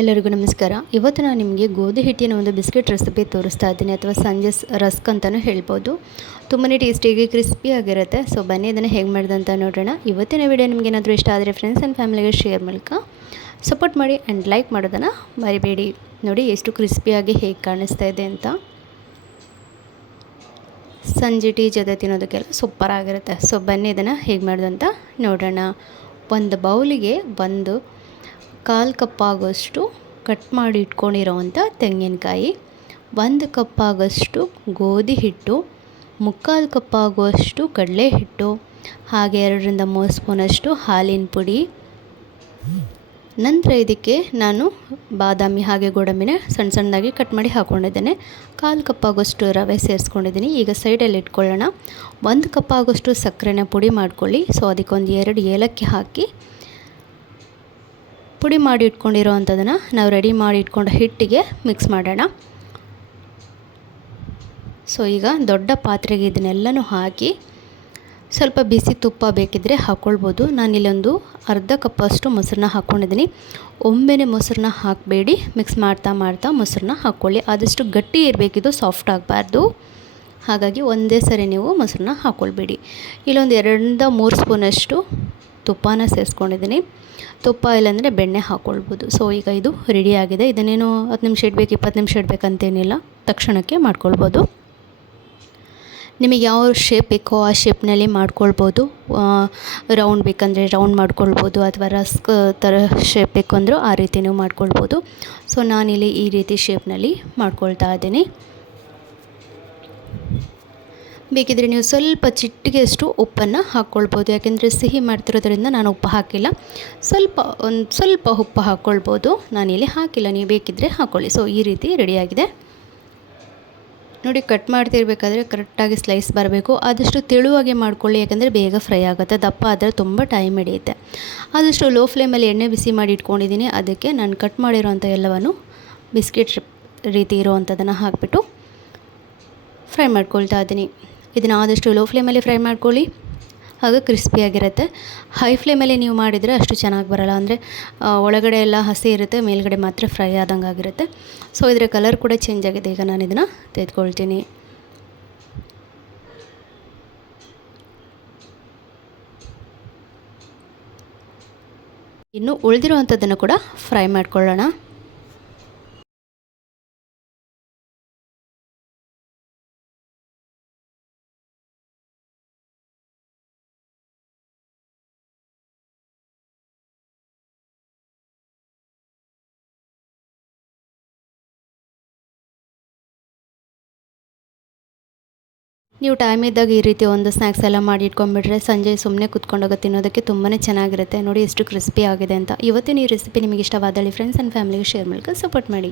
ಎಲ್ಲರಿಗೂ ನಮಸ್ಕಾರ. ಇವತ್ತು ನಾನು ನಿಮಗೆ ಗೋಧಿ ಹಿಟ್ಟಿನ ಒಂದು ಬಿಸ್ಕೆಟ್ ರೆಸಿಪಿ ತೋರಿಸ್ತಾ ಇದ್ದೀನಿ ಅಥವಾ ಸಂಜೆ ರಸ್ಕ್ ಅಂತಲೂ ಹೇಳ್ಬೋದು. ತುಂಬಾ ಟೇಸ್ಟಿಯಾಗಿ ಕ್ರಿಸ್ಪಿಯಾಗಿರುತ್ತೆ ಸೊ ಬನ್ನಿ ಇದನ್ನು ಹೇಗೆ ಮಾಡಿದೆ ಅಂತ ನೋಡೋಣ. ಇವತ್ತಿನ ವಿಡಿಯೋ ನಿಮ್ಗೆ ಏನಾದರೂ ಇಷ್ಟ ಆದರೆ ಫ್ರೆಂಡ್ಸ್ ಆ್ಯಂಡ್ ಫ್ಯಾಮಿಲಿಗೆ ಶೇರ್ ಮೂಲಕ ಸಪೋರ್ಟ್ ಮಾಡಿ ಆ್ಯಂಡ್ ಲೈಕ್ ಮಾಡೋದನ್ನು ಮರಿಬೇಡಿ. ನೋಡಿ ಎಷ್ಟು ಕ್ರಿಸ್ಪಿಯಾಗಿ ಹೇಗೆ ಕಾಣಿಸ್ತಾ ಇದೆ ಅಂತ. ಸಂಜೆ ಟೀ ಜೊತೆ ತಿನ್ನೋದಕ್ಕೆಲ್ಲ ಸೂಪರ್ ಆಗಿರುತ್ತೆ. ಸೊ ಬನ್ನಿ ಇದನ್ನು ಹೇಗೆ ಮಾಡೋದು ಅಂತ ನೋಡೋಣ. ಒಂದು ಬೌಲಿಗೆ ಒಂದು ಕಾಲು ಕಪ್ ಆಗೋಷ್ಟು ಕಟ್ ಮಾಡಿ ಇಟ್ಕೊಂಡಿರೋವಂಥ ತೆಂಗಿನಕಾಯಿ, ಒಂದು ಕಪ್ ಆಗೋಷ್ಟು ಗೋಧಿ ಹಿಟ್ಟು, ಮುಕ್ಕಾಲು ಕಪ್ ಆಗುವಷ್ಟು ಕಡಲೆ ಹಿಟ್ಟು, ಹಾಗೆ ಎರಡರಿಂದ ಮೂರು ಸ್ಪೂನಷ್ಟು ಹಾಲಿನ ಪುಡಿ. ನಂತರ ಇದಕ್ಕೆ ನಾನು ಬಾದಾಮಿ ಹಾಗೆ ಗೋಡಂಬಿನ ಸಣ್ಣ ಸಣ್ಣದಾಗಿ ಕಟ್ ಮಾಡಿ ಹಾಕ್ಕೊಂಡಿದ್ದೇನೆ ಕಾಲು ಕಪ್ ಆಗೋಷ್ಟು ರವೆ ಸೇರಿಸ್ಕೊಂಡಿದ್ದೀನಿ. ಈಗ ಸೈಡಲ್ಲಿ ಇಟ್ಕೊಳ್ಳೋಣ. ಒಂದು ಕಪ್ ಆಗೋಷ್ಟು ಸಕ್ಕರೆನ ಪುಡಿ ಮಾಡ್ಕೊಳ್ಳಿ. ಸೊ, ಅದಕ್ಕೊಂದು ಎರಡು ಏಲಕ್ಕಿ ಹಾಕಿ ಪುಡಿ ಮಾಡಿ ಇಟ್ಕೊಂಡಿರೋ ಅಂಥದ್ದನ್ನು ನಾವು ರೆಡಿ ಮಾಡಿ ಇಟ್ಕೊಂಡ ಹಿಟ್ಟಿಗೆ ಮಿಕ್ಸ್ ಮಾಡೋಣ. ಸೊ ಈಗ ದೊಡ್ಡ ಪಾತ್ರೆಗೆ ಇದನ್ನೆಲ್ಲನೂ ಹಾಕಿ ಸ್ವಲ್ಪ ಬಿಸಿ ತುಪ್ಪ ಬೇಕಿದ್ದರೆ ಹಾಕ್ಕೊಳ್ಬೋದು ನಾನಿಲ್ಲೊಂದು ಅರ್ಧ ಕಪ್ಪಷ್ಟು ಮೊಸರನ್ನ ಹಾಕ್ಕೊಂಡಿದ್ದೀನಿ ಒಮ್ಮೆನೇ ಮೊಸರನ್ನ ಹಾಕಬೇಡಿ. ಮಿಕ್ಸ್ ಮಾಡ್ತಾ ಮಾಡ್ತಾ ಮೊಸರನ್ನ ಹಾಕ್ಕೊಳ್ಳಿ ಆದಷ್ಟು ಗಟ್ಟಿ ಇರಬೇಕಿದು ಸಾಫ್ಟ್ ಆಗಬಾರ್ದು. ಹಾಗಾಗಿ ಒಂದೇ ಸರಿ ನೀವು ಮೊಸರನ್ನ ಹಾಕ್ಕೊಳ್ಬೇಡಿ ಇಲ್ಲೊಂದು ಎರಡರಿಂದ ಮೂರು ಸ್ಪೂನಷ್ಟು ತುಪ್ಪನ ಸೇರಿಸ್ಕೊಂಡಿದ್ದೀನಿ. ತುಪ್ಪ ಇಲ್ಲಾಂದರೆ ಬೆಣ್ಣೆ ಹಾಕ್ಕೊಳ್ಬೋದು ಸೊ ಈಗ ಇದು ರೆಡಿಯಾಗಿದೆ ಇದನ್ನೇನು ಹತ್ತು ನಿಮಿಷ ಇಡಬೇಕು, ಇಪ್ಪತ್ತು ನಿಮಿಷ ಇಡಬೇಕಂತೇನಿಲ್ಲ ತಕ್ಷಣಕ್ಕೆ ಮಾಡ್ಕೊಳ್ಬೋದು. ನಿಮಗೆ ಯಾವ ಶೇಪ್ ಬೇಕೋ ಆ ಶೇಪ್ನಲ್ಲಿ ಮಾಡ್ಕೊಳ್ಬೋದು. ರೌಂಡ್ ಬೇಕಂದರೆ ರೌಂಡ್ ಮಾಡ್ಕೊಳ್ಬೋದು. ಅಥವಾ ರಸ್ಕ್ ಥರ ಶೇಪ್ ಬೇಕು ಅಂದರೂ ಆ ರೀತಿ ನೀವು ಮಾಡ್ಕೊಳ್ಬೋದು. ಸೊ ನಾನಿಲ್ಲಿ ಈ ರೀತಿ ಶೇಪ್ನಲ್ಲಿ ಮಾಡ್ಕೊಳ್ತಾ ಇದ್ದೀನಿ. ಬೇಕಿದ್ರೆ ನೀವು ಸ್ವಲ್ಪ ಚಿಟ್ಟಿಗೆಯಷ್ಟು ಉಪ್ಪನ್ನು ಹಾಕ್ಕೊಳ್ಬೋದು. ಯಾಕೆಂದರೆ ಸಿಹಿ ಮಾಡ್ತಿರೋದ್ರಿಂದ ನಾನು ಉಪ್ಪು ಹಾಕಿಲ್ಲ. ಸ್ವಲ್ಪ ಒಂದು ಸ್ವಲ್ಪ ಉಪ್ಪು ಹಾಕ್ಕೊಳ್ಬೋದು. ನಾನಿಲ್ಲಿ ಹಾಕಿಲ್ಲ. ನೀವು ಬೇಕಿದ್ದರೆ ಹಾಕ್ಕೊಳ್ಳಿ ಸೊ ಈ ರೀತಿ ರೆಡಿಯಾಗಿದೆ. ನೋಡಿ, ಕಟ್ ಮಾಡ್ತಿರ್ಬೇಕಾದ್ರೆ ಕರೆಕ್ಟಾಗಿ ಸ್ಲೈಸ್ ಬರಬೇಕು. ಆದಷ್ಟು ತೆಳುವಾಗಿ ಮಾಡ್ಕೊಳ್ಳಿ. ಯಾಕಂದರೆ ಬೇಗ ಫ್ರೈ ಆಗುತ್ತೆ. ದಪ್ಪ ಆದರೆ ತುಂಬ ಟೈಮ್ ಹಿಡಿಯುತ್ತೆ. ಆದಷ್ಟು ಲೋ ಫ್ಲೇಮಲ್ಲಿ ಎಣ್ಣೆ ಬಿಸಿ ಮಾಡಿ ಇಟ್ಕೊಂಡಿದ್ದೀನಿ. ಅದಕ್ಕೆ ನಾನು ಕಟ್ ಮಾಡಿರೋಂಥ ಎಲ್ಲವನ್ನು ಬಿಸ್ಕೆಟ್ ರೀತಿ ಇರೋವಂಥದ್ದನ್ನು ಹಾಕಿಬಿಟ್ಟು ಫ್ರೈ ಮಾಡ್ಕೊಳ್ತಾ ಇದ್ದೀನಿ. ಇದನ್ನು ಆದಷ್ಟು ಲೋ ಫ್ಲೇಮಲ್ಲಿ ಫ್ರೈ ಮಾಡ್ಕೊಳ್ಳಿ. ಆಗ ಕ್ರಿಸ್ಪಿಯಾಗಿರುತ್ತೆ ಹೈ ಫ್ಲೇಮಲ್ಲಿ ನೀವು ಮಾಡಿದರೆ ಅಷ್ಟು ಚೆನ್ನಾಗಿ ಬರಲ್ಲ. ಅಂದರೆ ಒಳಗಡೆ ಎಲ್ಲ ಹಸಿ ಇರುತ್ತೆ, ಮೇಲ್ಗಡೆ ಮಾತ್ರ ಫ್ರೈ ಆದಂಗೆ ಆಗಿರುತ್ತೆ. ಸೊ ಇದರ ಕಲರ್ ಕೂಡ ಚೇಂಜ್ ಆಗಿದೆ. ಈಗ ನಾನು ಇದನ್ನು ತೆಗೆದುಕೊಳ್ತೀನಿ. ಇನ್ನು ಉಳಿದಿರುವಂಥದ್ದನ್ನು ಕೂಡ ಫ್ರೈ ಮಾಡ್ಕೊಳ್ಳೋಣ. ನೀವು ಟೈಮ್ ಇದ್ದಾಗ ಈ ರೀತಿ ಒಂದು ಸ್ನ್ಯಾಕ್ಸ್ ಎಲ್ಲ ಮಾಡಿ ಇಟ್ಕೊಂಡ್ಬಿಟ್ರೆ ಸಂಜೆ ಸುಮ್ಮನೆ ಕುತ್ಕೊಂಡೋಗ ತಿನ್ನೋದಕ್ಕೆ ತುಂಬಾ ಚೆನ್ನಾಗಿರುತ್ತೆ. ನೋಡಿ ಎಷ್ಟು ಕ್ರಿಸ್ಪಿ ಆಗಿದೆ ಅಂತ. ಇವತ್ತಿನ ಈ ರೆಸಿಪಿ ನಿಮಗೆ ಇಷ್ಟವಾದಲ್ಲಿ ಫ್ರೆಂಡ್ಸ್ ಆ್ಯಂಡ್ ಫ್ಯಾಮಿಲಿಗೆ ಶೇರ್ ಮಾಡ್ಕೊಂಡು ಸಪೋರ್ಟ್ ಮಾಡಿ.